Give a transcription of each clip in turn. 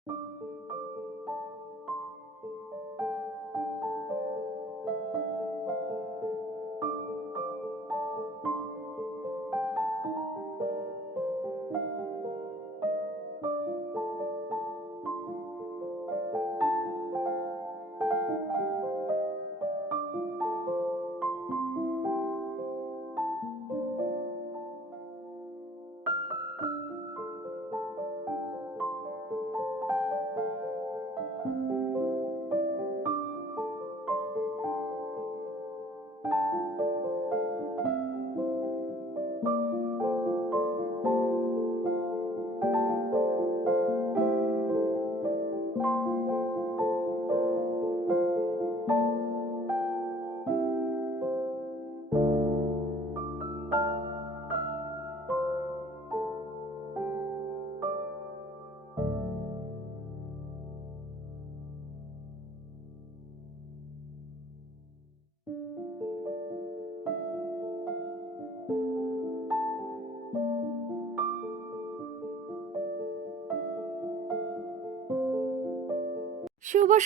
শুভ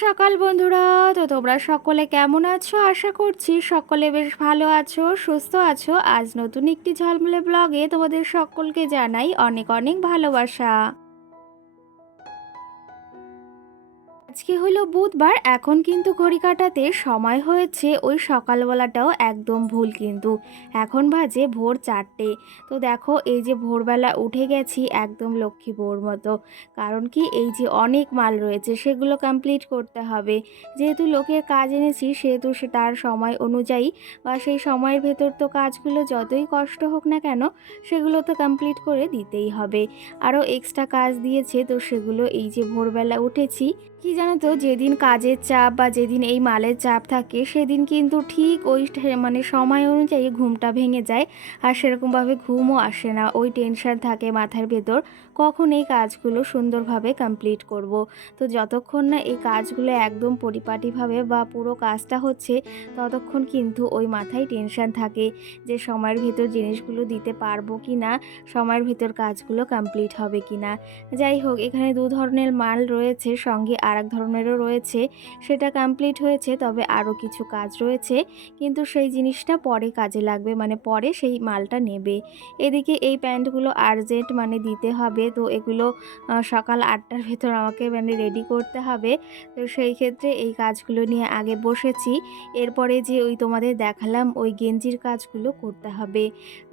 সকাল বন্ধুরা। তো তোমরা সকলে কেমন আছো? আশা করছি সকলে বেশ ভালো আছো, সুস্থ আছো। আজ নতুন একটি ঝলমলে ব্লগে তোমাদের সকলকে জানাই অনেক অনেক ভালোবাসা। আজকে হলো বুধবার। এখন কিন্তু ঘড়ি কাটাতে সময় হয়েছে ওই সকালবেলাটাও একদম ভুল, কিন্তু এখন বাজে ভোর 4টে। তো দেখো এই যে ভোরবেলা উঠে গেছি একদম লক্ষ্মী বউর মতো। কারণ কি, এই যে অনেক মাল রয়েছে সেগুলো কমপ্লিট করতে হবে। যেহেতু লোকের কাজ এনেছি সেহেতু সে তার সময় অনুযায়ী বা সেই সময়ের ভেতর তো কাজগুলো যতই কষ্ট হোক না কেন সেগুলো তো কমপ্লিট করে দিতেই হবে। আরও এক্সট্রা কাজ দিয়েছে, তো সেগুলো এই যে ভোরবেলা উঠেছি। কি জানো তো, যেদিন কাজের চাপ বা যেদিন এই মালের চাপ থাকে সেদিন কিন্তু ঠিক ওই মানে সময় অনুযায়ী ঘুমটা ভেঙে যায়। আর সেরকমভাবে ঘুমও আসে না, ওই টেনশন থাকে মাথার ভেতর কখন এই কাজগুলো সুন্দরভাবে কমপ্লিট করব। তো যতক্ষণ না এই কাজগুলো একদম পরিপাটিভাবে বা পুরো কাজটা হচ্ছে ততক্ষণ কিন্তু ওই মাথায় টেনশন থাকে যে সময়ের ভেতর জিনিসগুলো দিতে পারবো কি না, সময়ের ভেতর কাজগুলো কমপ্লিট হবে কি না। যাই হোক, এখানে দু ধরনের মাল রয়েছে, সঙ্গে আর এক ধরনেরও রয়েছে। সেটা কমপ্লিট হয়েছে, তবে আরও কিছু কাজ রয়েছে, কিন্তু সেই জিনিসটা পরে কাজে লাগবে, মানে পরে সেই মালটা নেবে। এদিকে এই প্যান্টগুলো আর্জেন্ট মানে দিতে হবে, তো এগুলো সকাল 8টার ভেতর আমাকে মানে রেডি করতে হবে। তো সেই ক্ষেত্রে এই কাজগুলো নিয়ে আগে বসেছি। এরপরে যে ওই তোমাদের দেখালাম ওই গেঞ্জির কাজগুলো করতে হবে।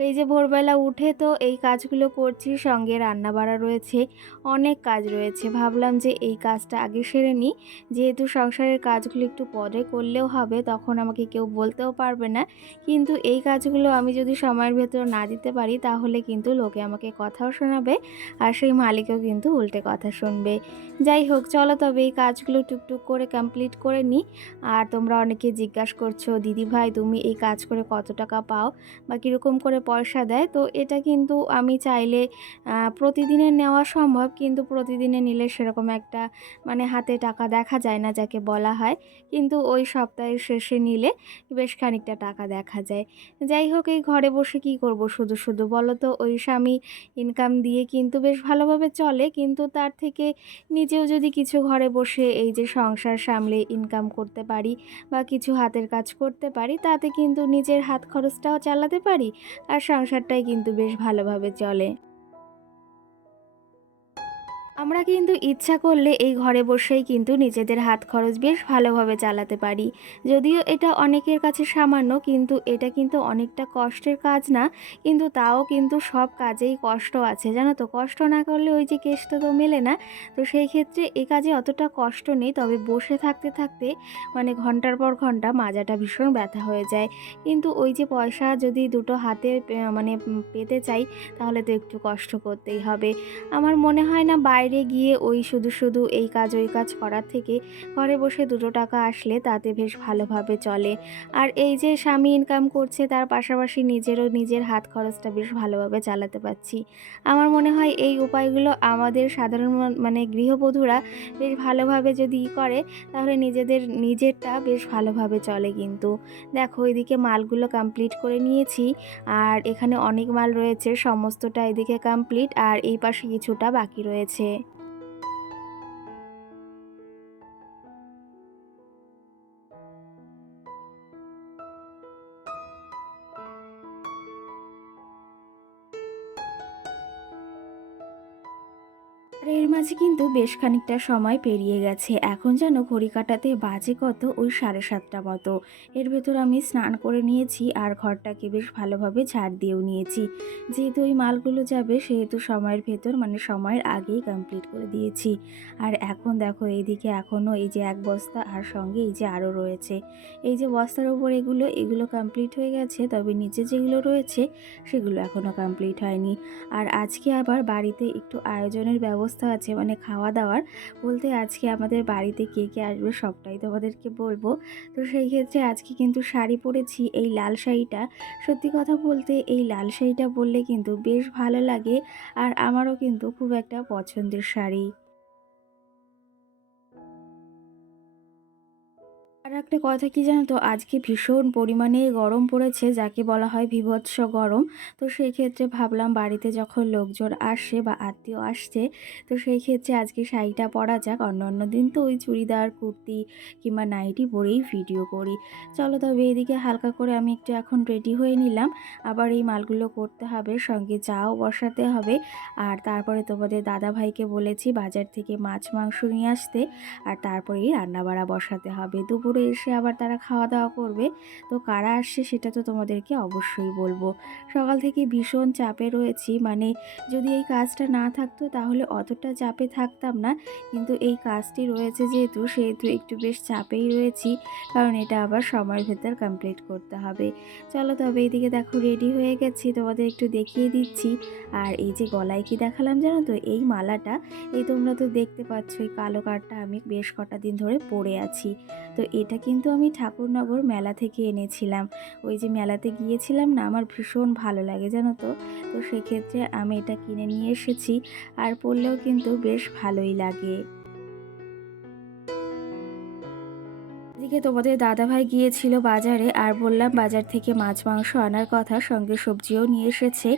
এই যে ভোরবেলা উঠে তো এই কাজগুলো করছি, সঙ্গে রান্না বাড়া রয়েছে, অনেক কাজ রয়েছে। ভাবলাম যে এই কাজটা আগে সেরে নিই, যেহেতু সংসারের কাজগুলো একটু পরে করলেও হবে, তখন আমাকে কেউ বলতেও পারবে না। কিন্তু এই কাজগুলো আমি যদি সময়ের ভেতর না দিতে পারি তাহলে কিন্তু লোকে আমাকে কথাও শোনাবে, আর সেই মালিকও কিন্তু উল্টে কথা শুনবে। যাই হোক, চলো তবে এই কাজগুলো টুকটুক করে কমপ্লিট করে নিই। আর তোমরা অনেকে জিজ্ঞাসা করছো, দিদি ভাই তুমি এই কাজ করে কত টাকা পাও বা কীরকম করে পয়সা দেয়। তো এটা কিন্তু আমি চাইলে প্রতিদিনের নেওয়া সম্ভব, কিন্তু প্রতিদিনে নিলে সেরকম একটা মানে হাতে টাকা দেখা যায় না যাকে বলা হয়, কিন্তু ওই সপ্তাহের শেষে নিলে বেশ খানিকটা টাকা দেখা যায়। যাই হোক, এই ঘরে বসে কি করব শুধু শুধু বলো তো? ওই স্বামী ইনকাম দিয়ে কিন্তু বেশ ভালোভাবে চলে, কিন্তু তার থেকে নিজেও যদি কিছু ঘরে বসে এই যে সংসার সামলে ইনকাম করতে পারি বা কিছু হাতের কাজ করতে পারি, তাতে কিন্তু নিজের হাত খরচটাও চালাতে পারি আর সংসারটাই কিন্তু বেশ ভালোভাবে চলে। আমরা কিন্তু ইচ্ছা করলে এই ঘরে বসেই কিন্তু নিজেদের হাত খরচ বেশ ভালোভাবে চালাতে পারি। যদিও এটা অনেকের কাছে সামান্য, কিন্তু এটা কিন্তু অনেকটা কষ্টের কাজ না, কিন্তু তাও কিন্তু সব কাজেই কষ্ট আছে, জানো তো? কষ্ট না করলে ওই যে কেষ্ট তো মেলে না। তো সেই ক্ষেত্রে এই কাজে অতটা কষ্ট নেই, তবে বসে থাকতে থাকতে মানে ঘন্টার পর ঘন্টা মাজাটা ভীষণ ব্যথা হয়ে যায়। কিন্তু ওই যে পয়সা যদি দুটো হাতে মানে পেতে চাই তাহলে তো একটু কষ্ট করতেই হবে। আমার মনে হয় না বাইরে গিয়ে ওই শুধু শুধু এই কাজ ওই কাজ করার থেকে ঘরে বসে দুটো টাকা আসলে তাতে বেশ ভালোভাবে চলে। আর এই যে স্বামী ইনকাম করছে তার পাশাপাশি নিজেরও নিজের হাত খরচটা বেশ ভালোভাবে চালাতে পারছি। আমার মনে হয় এই উপায়গুলো আমাদের সাধারণ মানে গৃহবধূরা বেশ ভালোভাবে যদি করে তাহলে নিজেরটা বেশ ভালোভাবে চলে। কিন্তু দেখো, এদিকে মালগুলো কমপ্লিট করে নিয়েছি, আর এখানে অনেক মাল রয়েছে, সমস্তটা এদিকে কমপ্লিট, আর এই পাশে কিছুটা বাকি রয়েছে। আর এর মাঝে কিন্তু বেশ খানিকটা সময় পেরিয়ে গেছে। এখন যেন ঘড়ি কাঁটাতে বাজে কত ওই 7:30 মতো। এর ভেতর আমি স্নান করে নিয়েছি আর ঘরটাকে বেশ ভালোভাবে ঝাড় দিয়েও নিয়েছি। যেহেতু ওই মালগুলো যাবে সেহেতু সময়ের ভেতর মানে সময়ের আগেই কমপ্লিট করে দিয়েছি। আর এখন দেখো এইদিকে এখনও এই যে 1 বস্তা আর সঙ্গে এই যে আরও রয়েছে। এই যে বস্তার উপর এগুলো কমপ্লিট হয়ে গেছে, তবে নিচে যেগুলো রয়েছে সেগুলো এখনও কমপ্লিট হয়নি। আর আজকে আবার বাড়িতে একটু আয়োজনের ব্যবস্থা আছে, মানে খাওয়া দাওয়ার বলতে আজকে আমাদের বাড়িতে কে কে আসবে সবটাই তোমাদেরকে বলবো। তো সেই ক্ষেত্রে আজকে কিন্তু শাড়ি পরেছি, এই লাল শাড়িটা। সত্যি কথা বলতে এই লাল শাড়িটা পরলে কিন্তু বেশ ভালো লাগে, আর আমারও কিন্তু খুব একটা পছন্দের শাড়ি। আর একটা কথা কি জানো তো, আজকে ভীষণ পরিমাণে গরম পড়েছে, যাকে বলা হয় বীভৎস গরম। তো সেই ক্ষেত্রে ভাবলাম বাড়িতে যখন লোকজন আসছে বা আত্মীয় আসছে, তো সেই ক্ষেত্রে আজকে শাড়িটা পরা যাক। অন্য দিন তো ওই চুড়িদার কুর্তি কিংবা নাইটি পরেই ভিডিও করি। চলো তবে এদিকে হালকা করে আমি একটু এখন রেডি হয়ে নিলাম। আবার এই মালগুলো করতে হবে, সঙ্গে চাও বসাতে হবে। আর তারপরে তোমাদের দাদা ভাইকে বলেছি বাজার থেকে মাছ মাংস নিয়ে আসতে, আর তারপরেই রান্নাবাড়া বসাতে হবে। দুপুরে এসে আবার তারা খাওয়া দাওয়া করবে। তো কারা আসছে সেটা তো তোমাদেরকে অবশ্যই বলবো। সকাল থেকে ভীষণ চাপে রয়েছি, মানে যদি এই কাজটা না থাকতো তাহলে অতটা চাপে থাকতাম না, কিন্তু এই কাজটি রয়েছে সেহেতু একটু বেশ চাপেই রয়েছি, কারণ এটা আবার সময়ের ভেতর কমপ্লিট করতে হবে। চলো তবে এইদিকে দেখো রেডি হয়ে গেছি, তোমাদের একটু দেখিয়ে দিচ্ছি। আর এই যে গলায় কি দেখালাম জানো তো, এই মালাটা, এই তোমরা তো দেখতে পাচ্ছ এই কালো কার্ডটা আমি বেশ কটা দিন ধরে পরে আছি। তো এটা কিন্তু আমি ঠাকুরনগর মেলা থেকে এনেছিলাম। ওই যে মেলাতে গিয়েছিলাম না, আমার ভীষণ ভালো লাগে জানো তো। তো সেক্ষেত্রে আমি এটা কিনে নিয়ে এসেছি, আর পরলেও কিন্তু বেশ ভালোই লাগে। এদিকে তোমাদের দাদাভাই গিয়েছিল বাজারে, আর বললাম বাজার থেকে মাছ মাংস আনার কথা, সঙ্গে সবজিও নিয়ে এসেছে।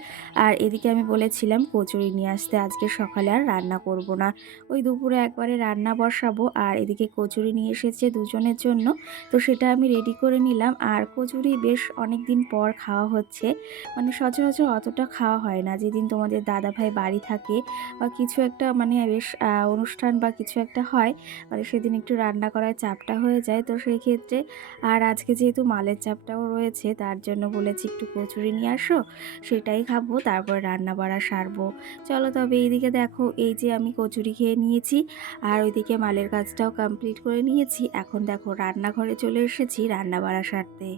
আর এদিকে আমি বলেছিলাম কচুরি নিয়ে আসতে, আজকে সকালে আর রান্না করব না, ওই দুপুরে একবারে রান্না বসাবো। আর এদিকে কচুরি নিয়ে এসেছে দুজনের জন্য, তো সেটা আমি রেডি করে নিলাম। আর কচুরি বেশ অনেক দিন পর খাওয়া হচ্ছে, মানে সচরাচর অতটা খাওয়া হয় না। যেদিন তোমাদের দাদাভাই বাড়ি থাকে বা কিছু একটা মানে বেশ অনুষ্ঠান বা কিছু একটা হয়, মানে সেদিন একটু রান্না করার চাপটা হয়ে যায়। তো সেই ক্ষেত্রে আর আজকে যেহেতু মালের চাপটাও রয়েছে, তার জন্য বলেছি একটু কচুরি নিয়ে আসো, সেটাই খাবো, তারপর রান্না বাড়া সারবো। চলো তবে এইদিকে দেখো এই যে আমি কচুরি খেয়ে নিয়েছি, আর ওইদিকে মালের কাজটাও কমপ্লিট করে নিয়েছি। এখন দেখো রান্নাঘরে চলে এসেছি রান্না বাড়া সারতে।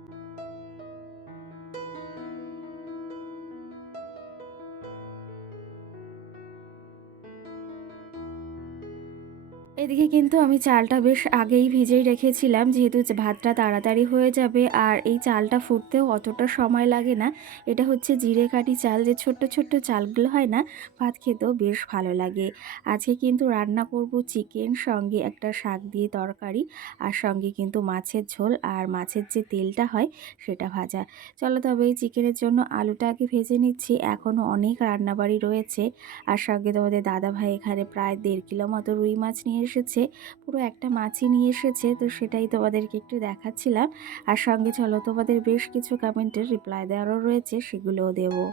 এদিকে কিন্তু আমি চালটা বেশ আগেই ভিজেই রেখেছিলাম, যেহেতু ভাতটা তাড়াতাড়ি হয়ে যাবে আর এই চালটা ফুটতেও অতটা সময় লাগে না। এটা হচ্ছে জিরে কাঠি চাল, যে ছোট্ট ছোট্ট চালগুলো হয় না, ভাত খেতেও বেশ ভালো লাগে। আজকে কিন্তু রান্না করব চিকেন, সঙ্গে একটা শাক দিয়ে তরকারি, আর সঙ্গে কিন্তু মাছের ঝোল, আর মাছের যে তেলটা হয় সেটা ভাজা। চলো তবে এই চিকেনের জন্য আলুটা আগে ভেজে নিচ্ছি, এখনও অনেক রান্নাবাড়ি রয়েছে। আর সঙ্গে তোমাদের দাদাভাই এখানে প্রায় 1.5 কিলো মতো রুই মাছ নিয়ে এসেছে, পুরো একটা মাছই নিয়ে এসেছে, তো সেটাই তোমাদেরকে একটু দেখাচ্ছিলাম। আর সঙ্গে চলো তোমাদের বেশ কিছু কমেন্টের রিপ্লাই দেওয়ারও রয়েছে, সেগুলোও দেবো।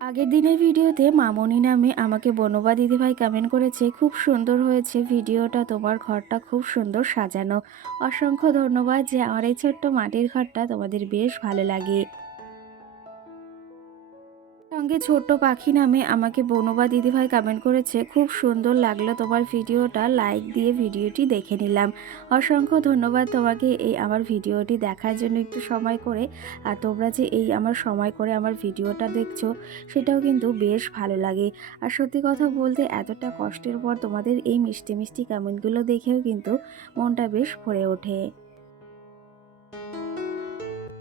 আগের দিনের ভিডিওতে মামনি নামে আমাকে বনবা দিদিভাই কমেন্ট করেছে, খুব সুন্দর হয়েছে ভিডিওটা, তোমার ঘরটা খুব সুন্দর সাজানো। অসংখ্য ধন্যবাদ যে আমার এই ছোট্ট মাটির ঘরটা তোমাদের বেশ ভালো লাগে। সঙ্গে ছোট্ট পাখি নামে আমাকে বনবা দিদিভাই কমেন্ট করেছে, খুব সুন্দর লাগলো তোমার ভিডিওটা, লাইক দিয়ে ভিডিওটি দেখে নিলাম। অসংখ্য ধন্যবাদ তোমাকে এই আমার ভিডিওটি দেখার জন্য একটু সময় করে। আর তোমরা যে এই আমার সময় করে আমার ভিডিওটা দেখছো, সেটাও কিন্তু বেশ ভালো লাগে। আর সত্যি কথা বলতে এতটা কষ্টের পর তোমাদের এই মিষ্টি মিষ্টি কমেন্টগুলো দেখেও কিন্তু মনটা বেশ ভরে ওঠে।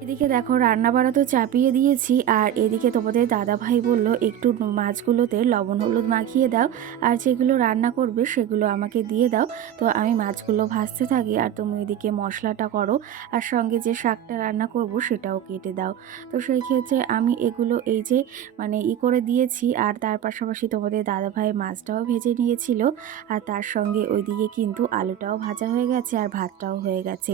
এদিকে দেখো রান্না বাড়া তো চাপিয়ে দিয়েছি, আর এদিকে তোমাদের দাদা ভাই বলল একটু মাছগুলোতে লবণ হলুদ মাখিয়ে দাও, আর যেগুলো রান্না করবে সেগুলো আমাকে দিয়ে দাও। তো আমি মাছগুলো ভাজতে থাকি, আর তুমি এদিকে মশলাটা করো, আর সঙ্গে যে শাকটা রান্না করব সেটাও কেটে দাও। তো সেই ক্ষেত্রে আমি এগুলো এই যে মানে করে দিয়েছি, আর তার পাশাপাশি তোমাদের দাদা ভাই মাছটাও ভেজে নিয়েছিল, আর তার সঙ্গে ওইদিকে কিন্তু আলুটাও ভাজা হয়ে গেছে আর ভাতটাও হয়ে গেছে।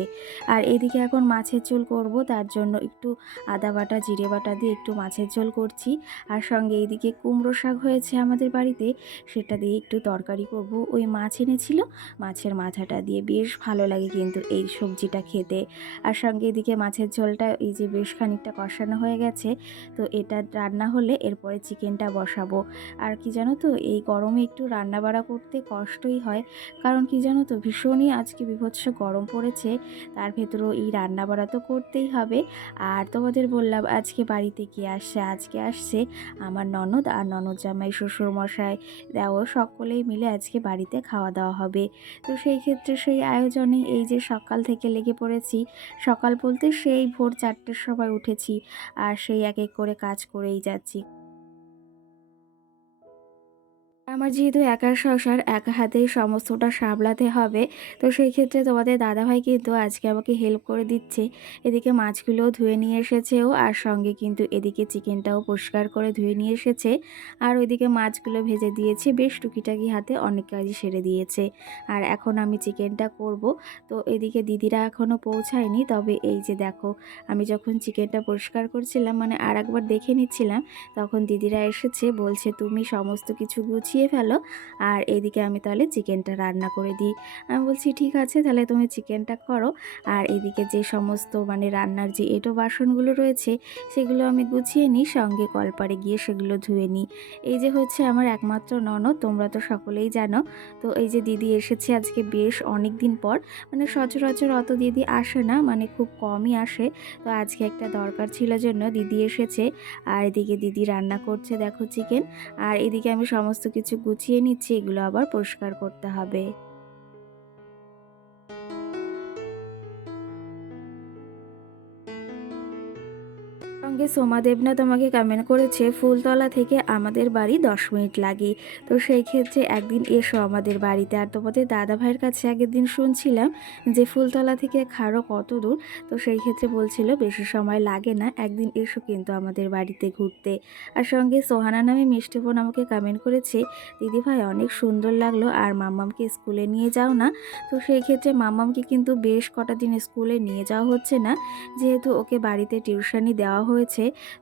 আর এদিকে এখন মাছের ঝোল করব, তার জন্য একটু আদা বাটা জিরে বাটা দিয়ে একটু মাছের ঝোল করছি। আর সঙ্গে এইদিকে কুমড়ো শাক হয়েছে আমাদের বাড়িতে, সেটা দিয়ে একটু তরকারি করব। ওই মাছ এনেছিল, মাছের মাথাটা দিয়ে বেশ ভালো লাগে কিন্তু এই সবজিটা খেতে। আর সঙ্গে এদিকে মাছের ঝোলটা এই যে বেশ খানিকটা কষানো হয়ে গেছে, তো এটা রান্না হলে এরপরে চিকেনটা বসাবো। আর কি জানো তো, এই গরমে একটু রান্না বাড়া করতে কষ্টই হয়, কারণ কি জানো তো ভীষণই আজকে বীভৎস গরম পড়েছে, তার ভেতরেও এই রান্না বাড়া তো করতেই হবে। আর তোমাদের বললাম আজকে বাড়িতে কি আসছে, আজকে আসছে আমার ননদ আর ননদ জামাই, শ্বশুর মশাই, দেওর, সকলেই মিলে আজকে বাড়িতে খাওয়া দাওয়া হবে। তো সেই ক্ষেত্রে সেই আয়োজনে এই যে সকাল থেকে লেগে পড়েছি। সকাল বলতে সেই ভোর 4টের সময় উঠেছি, আর সেই এক এক করে কাজ করেই যাচ্ছি। আমার যেহেতু একার সংসার, একা হাতেই সমস্তটা সামলাতে হবে, তো সেই ক্ষেত্রে তোমাদের দাদাভাই কিন্তু আজকে আমাকে হেল্প করে দিচ্ছে। এদিকে মাছগুলোও ধুয়ে নিয়ে এসেছেও, আর সঙ্গে কিন্তু এদিকে চিকেনটাও পরিষ্কার করে ধুয়ে নিয়ে এসেছে। আর ওইদিকে মাছগুলো ভেজে দিয়েছে, বেশ টুকিটাকি হাতে অনেক কাজই সেরে দিয়েছে। আর এখন আমি চিকেনটা করব। তো এদিকে দিদিরা এখনও পৌঁছায়নি, তবে এই যে দেখো, আমি যখন চিকেনটা পরিষ্কার করছিলাম, মানে আর একবার দেখে নিচ্ছিলাম, তখন দিদিরা এসেছে, বলছে তুমি সমস্ত কিছু গুছিয়ে ফেলো, আর এদিকে আমি তাহলে চিকেনটা রান্না করে দিই। আমি বলছি ঠিক আছে, তাহলে তুমি চিকেনটা করো, আর এদিকে যে সমস্ত মানে রান্নার যে এঁটো বাসনগুলো রয়েছে সেগুলো আমি গুছিয়ে নিই, সঙ্গে কলপারে গিয়ে সেগুলো ধুয়ে নিই। এই যে হচ্ছে আমার একমাত্র ননদ, তোমরা তো সকলেই জানো। তো এই যে দিদি এসেছে আজকে বেশ অনেক দিন পর, মানে সচরাচর অত দিদি আসে না, মানে খুব কমই আসে। তো আজকে একটা দরকার ছিল জন্য দিদি এসেছে। আর এদিকে দিদি রান্না করছে দেখো চিকেন, আর এদিকে আমি সমস্ত কিছু গুছিয়ে নিচ্ছি, এগুলো আবার পরিষ্কার করতে হবে। সঙ্গে সোমা দেবনাথ আমাকে কমেন্ট করেছে ফুলতলা থেকে আমাদের বাড়ি 10 মিনিট লাগে, তো সেই ক্ষেত্রে একদিন এসো আমাদের বাড়িতে। আর তোমাদের দাদা ভাইয়ের কাছে আগের দিন শুনছিলাম যে ফুলতলা থেকে খারো কত দূর, তো সেই ক্ষেত্রে বলছিল বেশি সময় লাগে না, একদিন এসো কিন্তু আমাদের বাড়িতে ঘুরতে। আর সঙ্গে সোহানা নামে মিষ্টি বোন আমাকে কমেন্ট করেছে দিদি ভাই অনেক সুন্দর লাগলো, আর মাম্মামকে স্কুলে নিয়ে যাও না। তো সেই ক্ষেত্রে মাম্মামকে কিন্তু বেশ কটা দিন স্কুলে নিয়ে যাওয়া হচ্ছে না, যেহেতু ওকে বাড়িতে টিউশনি দেওয়া হয়েছে,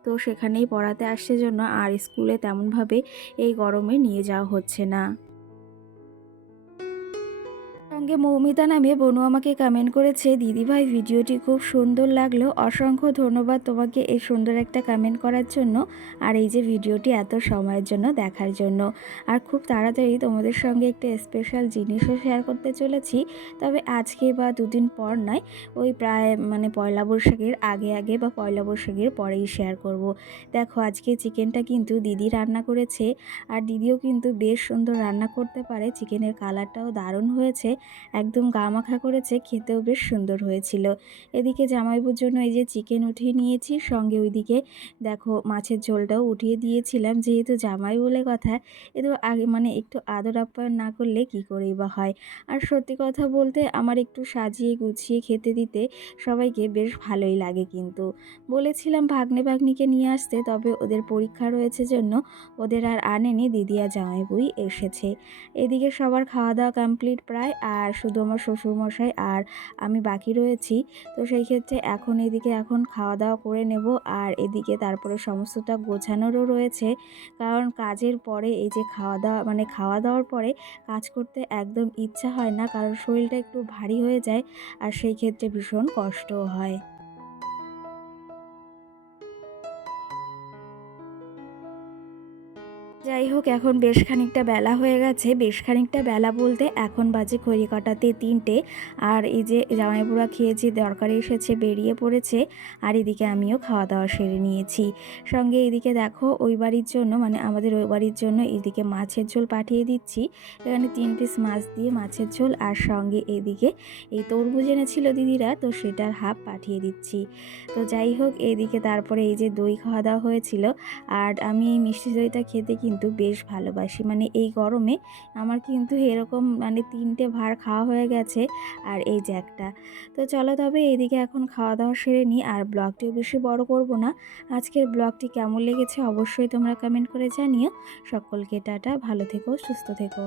তো সেখানেই পড়াতে আসছে জন্য আর স্কুলে তেমনভাবে এই গরমে নিয়ে যাওয়া হচ্ছে না। সঙ্গে মৌমিতা নামে বনু আমাকে কমেন্ট করেছে দিদিভাই ভিডিওটি খুব সুন্দর লাগলো, অসংখ্য ধন্যবাদ তোমাকে এই সুন্দর একটা কমেন্ট করার জন্য, আর এই যে ভিডিওটি এত সময়ের জন্য দেখার জন্য। আর খুব তাড়াতাড়ি তোমাদের সঙ্গে একটা স্পেশাল জিনিসও শেয়ার করতে চলেছি, তবে আজকে বা দুদিন পর নয়, ওই প্রায় মানে পয়লা বৈশাখের আগে আগে বা পয়লা বৈশাখের পরেই শেয়ার করব। দেখো আজকে চিকেনটা কিন্তু দিদি রান্না করেছে, আর দিদিও কিন্তু বেশ সুন্দর রান্না করতে পারে, চিকেনের কালারটাও দারুণ হয়েছে, একদম গামাখা করেছে, খেতেও বেশ সুন্দর হয়েছিল। এদিকে জামাইবুর জন্য এই যে চিকেন উঠিয়ে নিয়েছি, সঙ্গে ওইদিকে দেখো মাছের ঝোলটাও উঠিয়ে দিয়েছিলাম, যেহেতু জামাই বলে কথা, এতো আগে মানে একটু আদর আপ্যায়ন না করলে কি করেই বা হয়। আর সত্যি কথা বলতে আমার একটু সাজিয়ে গুছিয়ে খেতে দিতে সবাইকে বেশ ভালোই লাগে, কিন্তু বলেছিলাম ভাগ্নে ভাগ্নিকে নিয়ে আসতে, তবে ওদের পরীক্ষা রয়েছে জন্য ওদের আর আনেনি, দিদি আর জামাইবুই এসেছে। এদিকে সবার খাওয়া দাওয়া কমপ্লিট প্রায়, আর শুধু আমার শ্বশুরমশাই আর আমি বাকি রয়েছি। তো সেই ক্ষেত্রে এখন খাওয়া দাওয়া করে নেব, আর এদিকে তারপরে সমস্তটা গোছানোরও রয়েছে, কারণ কাজের পরে এই যে খাওয়া দাওয়ার পরে কাজ করতে একদম ইচ্ছা হয় না, কারণ শরীরটা একটু ভারী হয়ে যায়, আর সেই ক্ষেত্রে ভীষণ কষ্টও হয়। যাই হোক, এখন বেশ খানিকটা বেলা হয়ে গেছে, বেশ খানিকটা বেলা বলতে এখন বাজে ঘড়ি কাঁটাতে 3টে। আর এই যে জামাইবুড়া খেয়েছি, দরকারে এসেছে, বেরিয়ে পড়েছে, আর এদিকে আমিও খাওয়া দাওয়া সেরে নিয়েছি। সঙ্গে এদিকে দেখো ওই বাড়ির জন্য মানে আমাদের ওই বাড়ির জন্য এদিকে মাছের ঝোল পাঠিয়ে দিচ্ছি, এখানে 3 পিস মাছ দিয়ে মাছের ঝোল, আর সঙ্গে এদিকে এই তরমুজ এনেছিল দিদিরা, তো সেটার হাফ পাঠিয়ে দিচ্ছি। তো যাই হোক, এদিকে তারপরে এই যে দই খাওয়া দাওয়া হয়েছিল, আর আমি এই মিষ্টি দইটা খেতে কিন্তু বেশ ভালোবাসি, মানে এই গরমে আমার কিন্তু এরকম মানে 3টে ভাঁড় খাওয়া হয়ে গেছে, আর এই যে একটা। তো চলো তবে এদিকে এখন খাওয়া দাওয়া সেরে নিই, আর ব্লগটিও বেশি বড় করব না। আজকের ব্লগটি কেমন লেগেছে অবশ্যই তোমরা কমেন্ট করে জানিও। সকলকে টাটা, ভালো থেকো, সুস্থ থেকো।